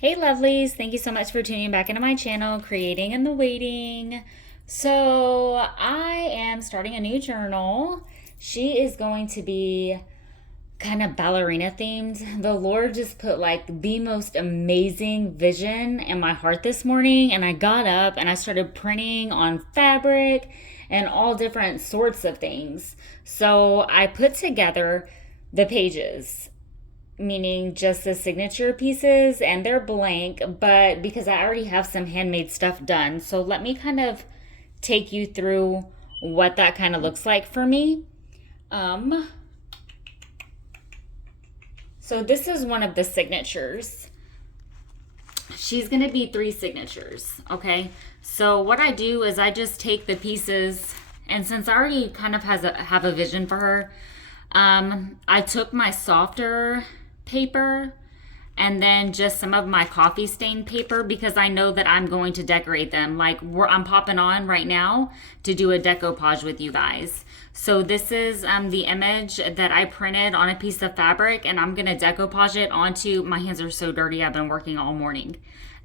Hey lovelies, thank you so much for tuning back into my channel, Creating in the Waiting. So, I am starting a new journal. She is going to be kind of ballerina themed. The Lord just put like the most amazing vision in my heart this morning, and I got up and I started printing on fabric and all different sorts of things. So, I put together the pages, meaning just the signature pieces, and they're blank, but because I already have some handmade stuff done. So let me kind of take you through what that kind of looks like for me. Um so this is one of the signatures. She's going to be 3 signatures, okay? So what I do is I just take the pieces, and since I already kind of have a vision for her, I took my softer paper and then just some of my coffee stain paper because I know that I'm going to decorate them. Like I'm popping on right now to do a decoupage with you guys. So this is the image that I printed on a piece of fabric, and I'm gonna decoupage it onto, my hands are so dirty, I've been working all morning.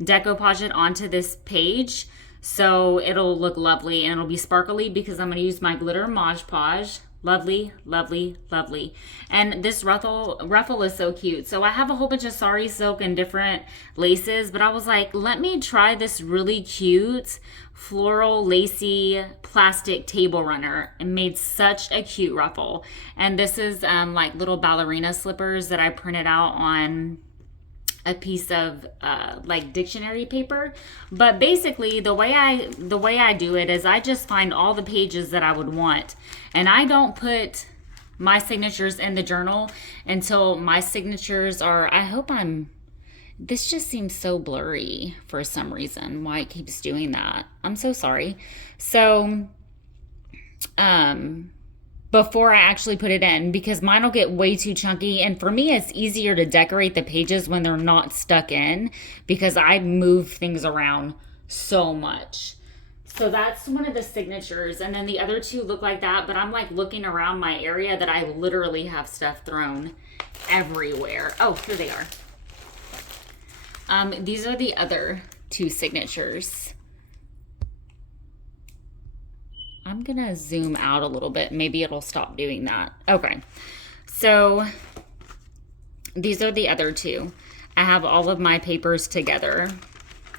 Decoupage it onto this page so it'll look lovely and it'll be sparkly because I'm gonna use my glitter Mod Podge. Lovely, lovely, lovely. And this ruffle is so cute. So I have a whole bunch of sari silk and different laces, but I was like, let me try this really cute floral lacy plastic table runner, and made such a cute ruffle. And this is like little ballerina slippers that I printed out on a piece of like dictionary paper. But basically the way I do it is I just find all the pages that I would want, and I don't put my signatures in the journal until my signatures are, I hope I'm, this just seems so blurry for some reason, why it keeps doing that. I'm so sorry. So before I actually put it in, because mine will get way too chunky. And for me, it's easier to decorate the pages when they're not stuck in because I move things around so much. So that's one of the signatures. And then the other two look like that, but I'm like looking around my area that I literally have stuff thrown everywhere. Oh, here they are. These are the other 2 signatures. I'm gonna zoom out a little bit. Maybe it'll stop doing that. Okay. So these are the other 2. I have all of my papers together.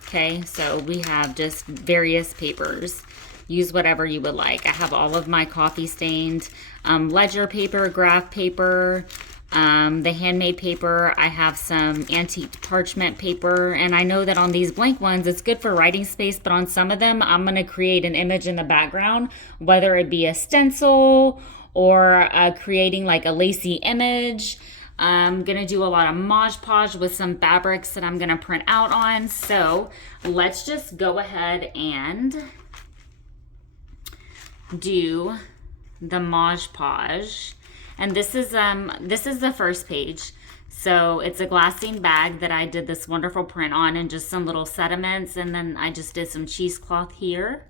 Okay. So we have just various papers. Use whatever you would like. I have all of my coffee stained ledger paper, graph paper, the handmade paper. I have some antique parchment paper, and I know that on these blank ones it's good for writing space, but on some of them I'm going to create an image in the background, whether it be a stencil or creating like a lacy image. I'm going to do a lot of Mod Podge with some fabrics that I'm going to print out on. So let's just go ahead and do the Mod Podge. And this is the first page. So it's a glassine bag that I did this wonderful print on, and just some little sediments, and then I just did some cheesecloth here,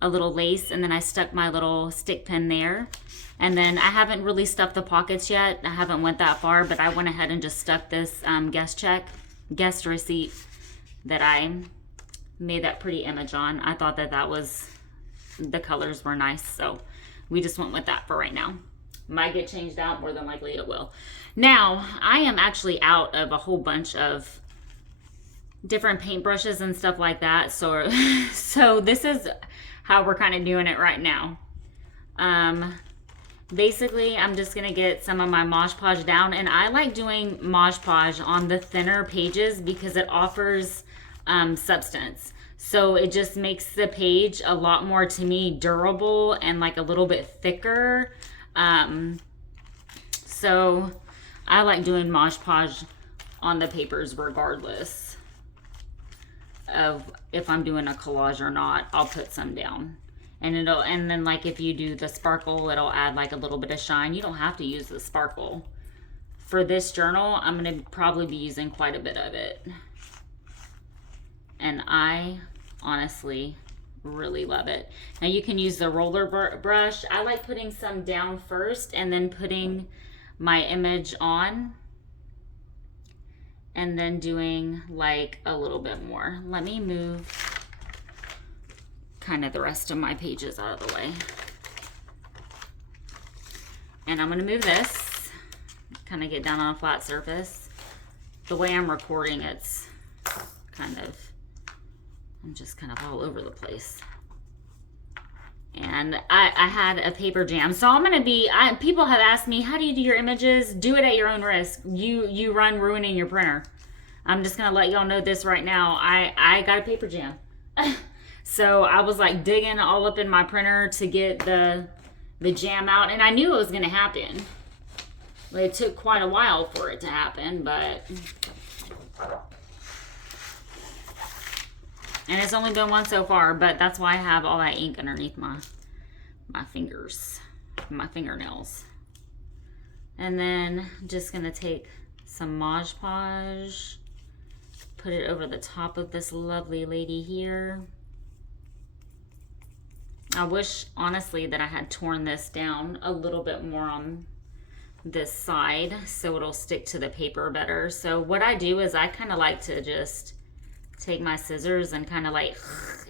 a little lace, and then I stuck my little stick pin there. And then I haven't really stuffed the pockets yet. I haven't went that far, but I went ahead and just stuck this guest receipt that I made that pretty image on. I thought that was, the colors were nice, so we just went with that for right now. Might get changed out, more than likely it will. Now, I am actually out of a whole bunch of different paintbrushes and stuff like that. So this is how we're kind of doing it right now. Basically, I'm just going to get some of my Mod Podge down. And I like doing Mod Podge on the thinner pages because it offers substance. So it just makes the page a lot more, to me, durable and like a little bit thicker. So I like doing Mod Podge on the papers regardless of if I'm doing a collage or not. I'll put some down, and then like if you do the sparkle, it'll add like a little bit of shine. You don't have to use the sparkle. For this journal, I'm going to probably be using quite a bit of it. And I honestly really love it. Now you can use the roller brush. I like putting some down first and then putting my image on, and then doing like a little bit more. Let me move kind of the rest of my pages out of the way. And I'm gonna move this, kind of get down on a flat surface. The way I'm recording, it's kind of, I'm just kind of all over the place. And I had a paper jam. So I'm going to be, people have asked me, how do you do your images? Do it at your own risk. You run ruining your printer. I'm just going to let y'all know this right now. I got a paper jam. So I was like digging all up in my printer to get the jam out. And I knew it was going to happen. It took quite a while for it to happen, but... And it's only been one so far, but that's why I have all that ink underneath my fingers, my fingernails. And then I'm just gonna take some Mod Podge, put it over the top of this lovely lady here. I wish, honestly, that I had torn this down a little bit more on this side so it'll stick to the paper better. So what I do is I kind of like to just take my scissors and kind of like,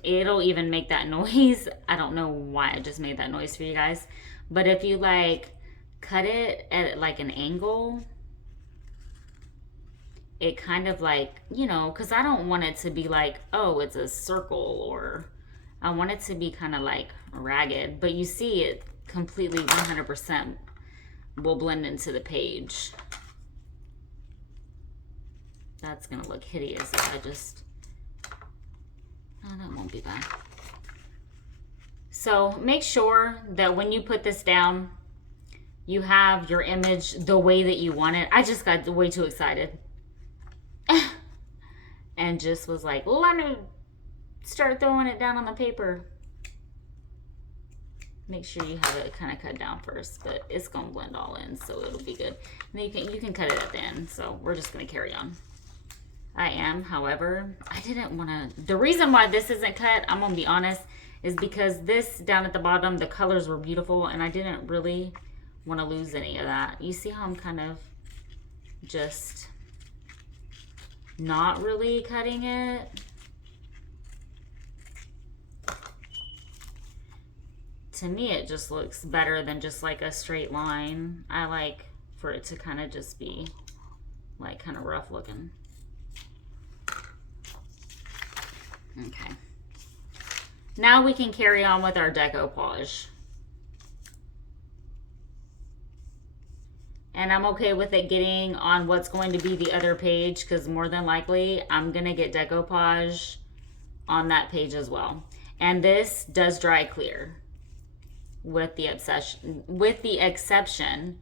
it'll even make that noise. I don't know why I just made that noise for you guys. But if you like cut it at like an angle, it kind of like, you know, because I don't want it to be like, oh, it's a circle, or I want it to be kind of like ragged. But you see it completely 100% will blend into the page. That's going to look hideous if I just... Oh, that won't be bad. So make sure that when you put this down, you have your image the way that you want it. I just got way too excited. And just was like, let me start throwing it down on the paper. Make sure you have it kind of cut down first, but it's going to blend all in, so it'll be good. And then you can cut it at the end, so we're just going to carry on. I am, however, I didn't want to, the reason why this isn't cut, I'm going to be honest, is because this down at the bottom, the colors were beautiful, and I didn't really want to lose any of that. You see how I'm kind of just not really cutting it? To me, it just looks better than just like a straight line. I like for it to kind of just be like kind of rough looking. Okay. Now we can carry on with our decoupage. And I'm okay with it getting on what's going to be the other page, because more than likely I'm going to get decoupage on that page as well. And this does dry clear with the exception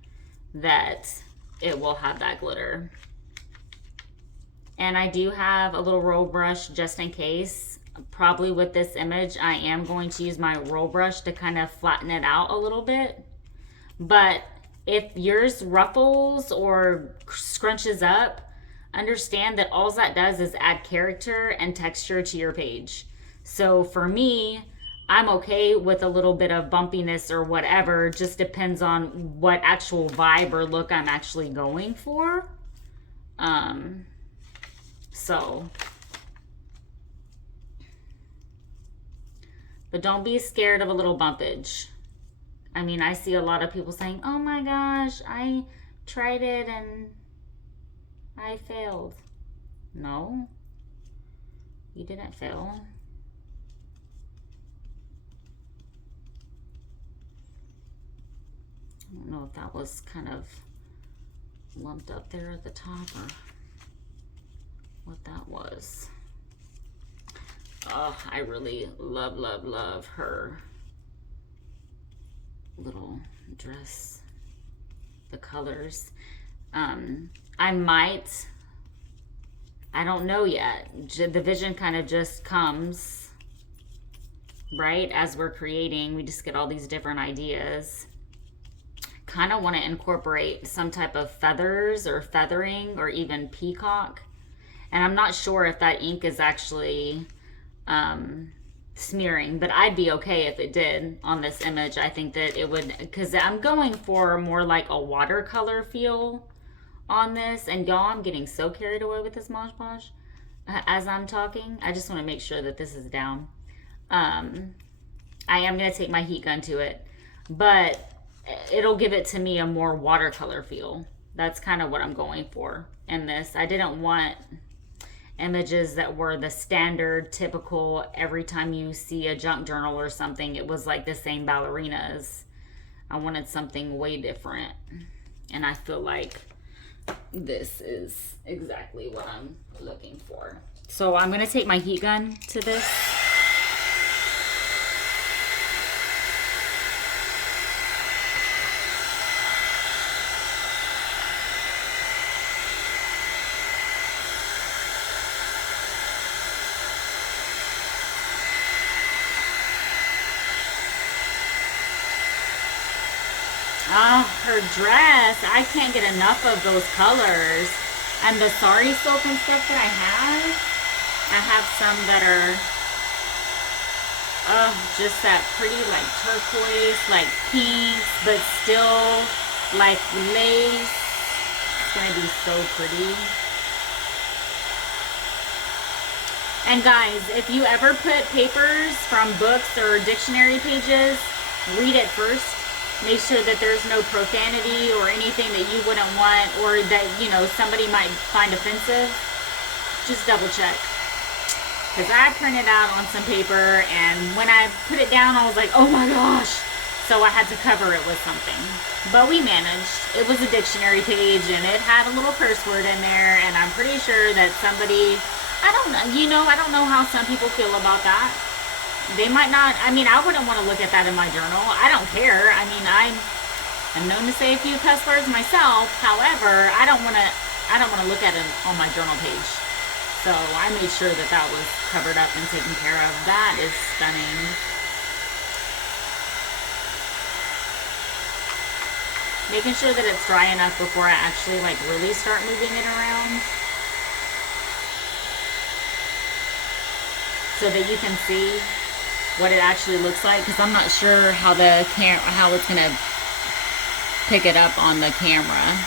that it will have that glitter. And I do have a little roll brush just in case. Probably with this image, I am going to use my roll brush to kind of flatten it out a little bit. But if yours ruffles or scrunches up, understand that all that does is add character and texture to your page. So for me, I'm okay with a little bit of bumpiness or whatever. Just depends on what actual vibe or look I'm actually going for. But don't be scared of a little bumpage. I mean, I see a lot of people saying, oh my gosh, I tried it and I failed. No, you didn't fail. I don't know if that was kind of lumped up there at the top or what that was. Oh, I really love, love, love her little dress, the colors. I might, I don't know yet. The vision kind of just comes, right? As we're creating, we just get all these different ideas. Kind of want to incorporate some type of feathers or feathering or even peacock. And I'm not sure if that ink is actually smearing, but I'd be okay if it did on this image. I think that it would, because I'm going for more like a watercolor feel on this. And y'all, I'm getting so carried away with this Mod Podge as I'm talking. I just want to make sure that this is down. I am going to take my heat gun to it, but it'll give it to me a more watercolor feel. That's kind of what I'm going for in this. I didn't want images that were the standard, typical, every time you see a junk journal or something, it was like the same ballerinas. I wanted something way different. And I feel like this is exactly what I'm looking for. So I'm going to take my heat gun to this. Oh, her dress. I can't get enough of those colors. And the sari silk and stuff that I have some that are just that pretty like turquoise, like pinks, but still like lace. It's gonna be so pretty. And guys, if you ever put papers from books or dictionary pages, read it first. Make sure that there's no profanity or anything that you wouldn't want, or that, you know, somebody might find offensive. Just double check. Because I printed out on some paper, and when I put it down, I was like, oh my gosh. So I had to cover it with something. But we managed. It was a dictionary page, and it had a little curse word in there, and I'm pretty sure that somebody, I don't know, you know, I don't know how some people feel about that. They might not, I mean, I wouldn't want to look at that in my journal. I don't care. I mean, I'm known to say a few cuss words myself. However, I don't want to look at it on my journal page. So I made sure that that was covered up and taken care of. That is stunning. Making sure that it's dry enough before I actually like really start moving it around, so that you can see what it actually looks like, because I'm not sure how how it's gonna pick it up on the camera.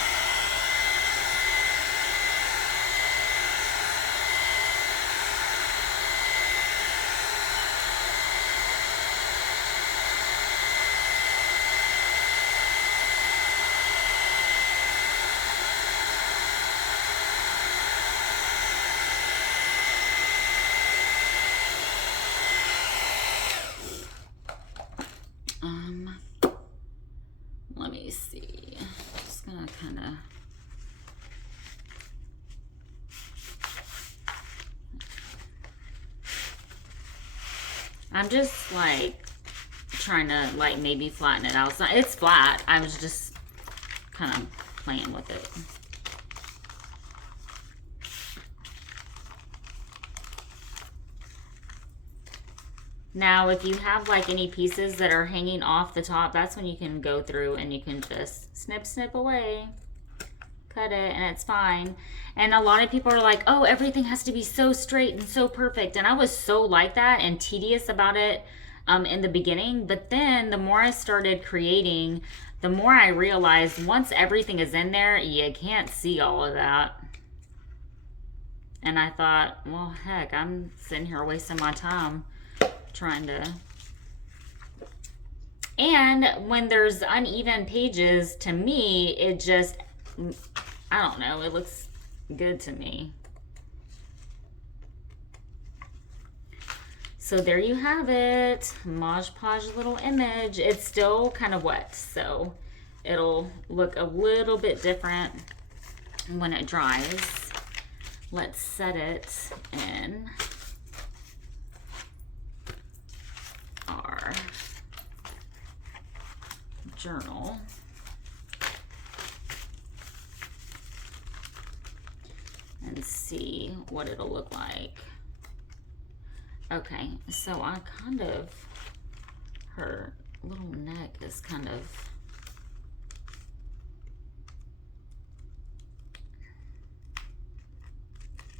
Let me see. Just gonna kind of I'm just like trying to like maybe flatten it out. It's flat. I was just kind of playing with it. Now, if you have like any pieces that are hanging off the top, that's when you can go through and you can just snip away, cut it, and it's fine. And a lot of people are like, oh, everything has to be so straight and so perfect. And I was so like that and tedious about it in the beginning. But then the more I started creating, the more I realized once everything is in there, you can't see all of that. And I thought, well, heck, I'm sitting here wasting my time trying to. And when there's uneven pages, to me, it just, I don't know, it looks good to me. So there you have it, Mod Podge little image. It's still kind of wet, so it'll look a little bit different when it dries. Let's set it in our journal. And see what it'll look like. Okay, so I kind of, her little neck is kind of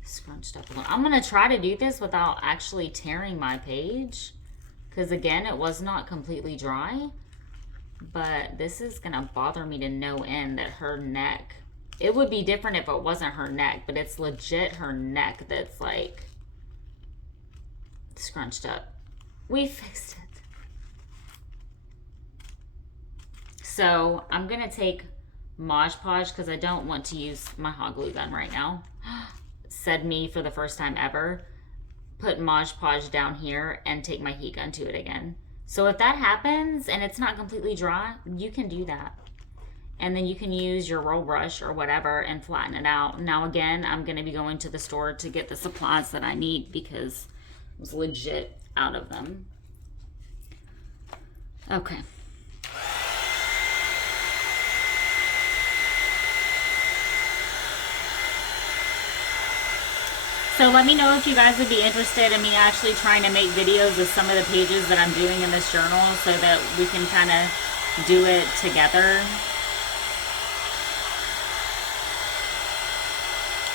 scrunched up a little. I'm going to try to do this without actually tearing my page, because again, it was not completely dry, but this is going to bother me to no end that her neck It would be different if it wasn't her neck, but it's legit her neck that's like scrunched up. We fixed it. So I'm gonna take Mod Podge because I don't want to use my hot glue gun right now. Said me for the first time ever. Put Mod Podge down here and take my heat gun to it again. So if that happens and it's not completely dry, you can do that. And then you can use your roll brush or whatever and flatten it out. Now again, I'm going to be going to the store to get the supplies that I need because I was legit out of them. Okay. So let me know if you guys would be interested in me actually trying to make videos of some of the pages that I'm doing in this journal so that we can kind of do it together.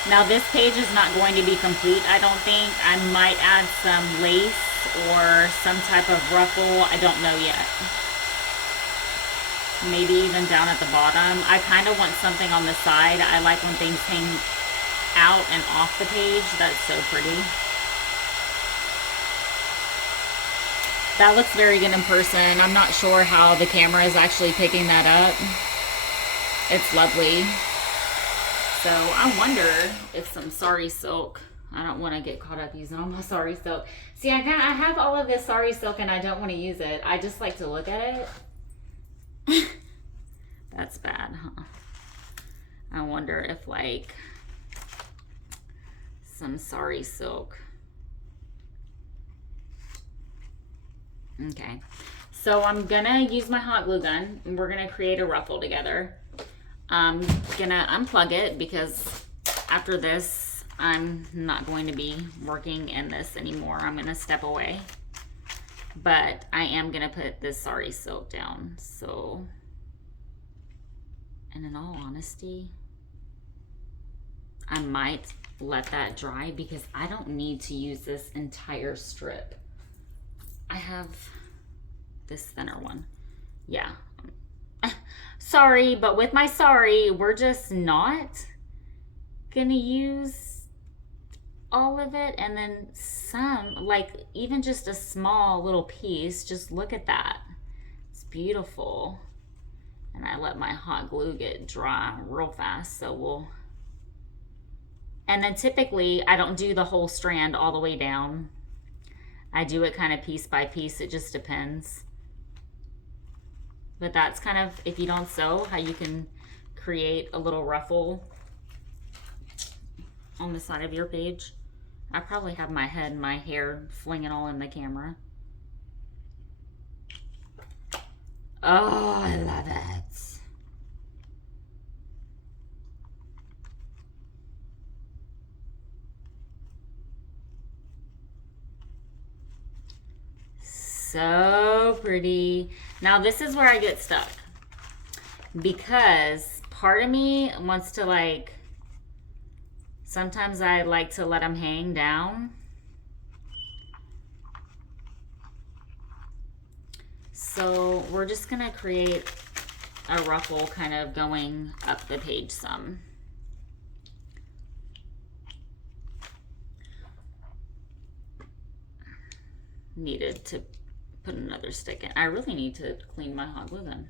Now this page is not going to be complete, I don't think. I might add some lace or some type of ruffle. I don't know yet. Maybe even down at the bottom. I kind of want something on the side. I like when things hang out and off the page. That's so pretty. That looks very good in person. I'm not sure how the camera is actually picking that up. It's lovely. So I wonder if some sari silk, I don't want to get caught up using all my sari silk. See, I have all of this sari silk and I don't want to use it. I just like to look at it. That's bad, huh? I wonder if like some sari silk. Okay, so I'm gonna use my hot glue gun and we're gonna create a ruffle together. I'm gonna unplug it because after this I'm not going to be working in this anymore. I'm gonna step away, but I am gonna put this sari silk down. So, and in all honesty, I might let that dry because I don't need to use this entire strip. I have this thinner one. Yeah. Sorry, but with my sari, we're just not gonna use all of it, and then some, like even just a small little piece. Just look at that. It's beautiful. And I let my hot glue get dry real fast, so we'll, and then typically I don't do the whole strand all the way down. I do it kind of piece by piece. It just depends. But that's kind of, if you don't sew, how you can create a little ruffle on the side of your page. I probably have my head and my hair flinging all in the camera. Oh, I love it. So pretty. Now this is where I get stuck because part of me wants to like, sometimes I like to let them hang down. So we're just gonna create a ruffle kind of going up the page some. Needed to put another stick in. I really need to clean my hot glue gun.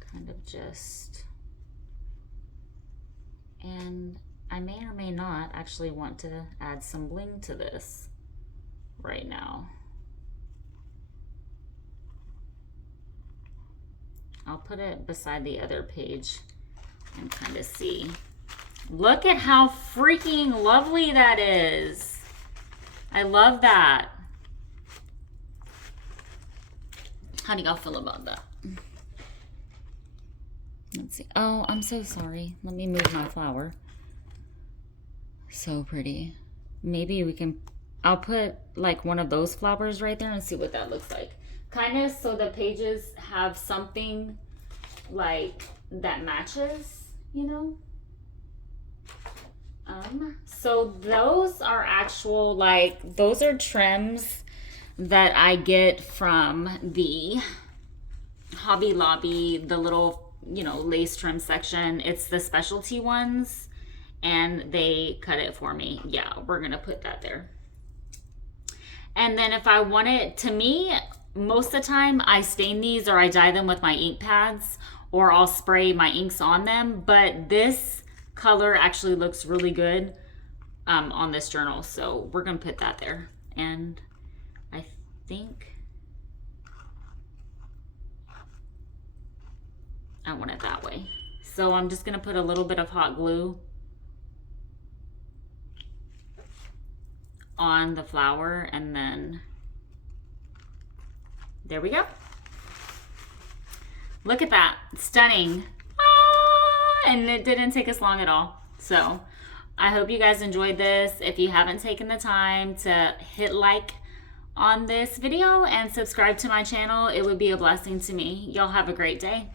Kind of just, and I may or may not actually want to add some bling to this right now. I'll put it beside the other page and kind of see. Look at how freaking lovely that is. I love that. How do y'all feel about that? Let's see. Oh, I'm so sorry. Let me move my flower. So pretty. Maybe we can, I'll put like one of those flowers right there and see what that looks like. Kind of so the pages have something like that matches, you know? So those are actual, like, those are trims that I get from the Hobby Lobby, the little, you know, lace trim section. It's the specialty ones, and they cut it for me. Yeah, we're gonna put that there. And then if I want it, to me, most of the time I stain these or I dye them with my ink pads, or I'll spray my inks on them, but this color actually looks really good on this journal, so we're gonna put that there. And I think I want it that way. So I'm just gonna put a little bit of hot glue on the flower, and then there we go. Look at that, stunning. And it didn't take us long at all. So I hope you guys enjoyed this. If you haven't taken the time to hit like on this video and subscribe to my channel, it would be a blessing to me. Y'all have a great day.